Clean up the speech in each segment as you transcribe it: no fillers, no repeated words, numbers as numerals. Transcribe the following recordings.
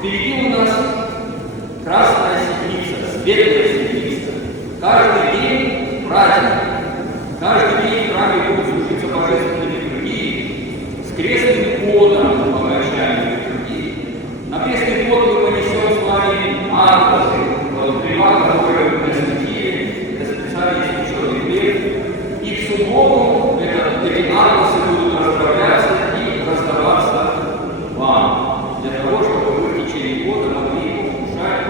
Впереди у нас красная седмица, светлая седмица. Каждый день праздник. Каждый день в храме будут служиться божественные литургии с крестным ходом по окончанию литургии. На крестный ход мы понесем с вами аркасы, крила, которые мы осветили, это специально исключенный хлеб. И в субботу эти аркасы будут расправляться и раздаваться вам, для того, чтобы вы в течение года могли их вкушать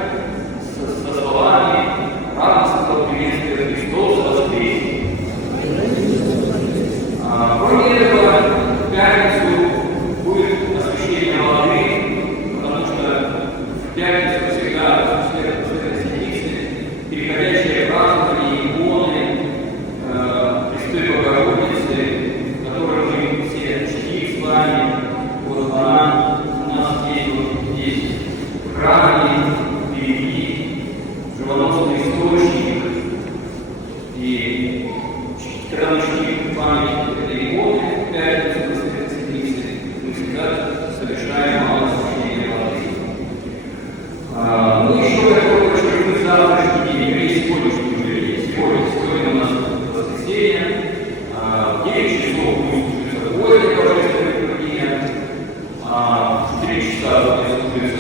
со словами радостного приветствия Христос воскресе. Кроме этого, в пятницу будет освящение воды, потому что в пятницу всегда в Святой Седмице переходящее празднование иконы Пресвятой Богородицы, которую мы все чтим с вами. Вот она у нас здесь в храме, впереди живоносный источник. И когда мы чтим память этой иконы в пятницу на Святой Седмице, мы всегда совершаем малое освящение воды. Ну, еще хотел подчеркнуть завтрашний день, или сегодняшний уже, сегодня у нас воскресенье, в 9 часов будет служиться Божья божественная литургия, в 4 часа будет служиться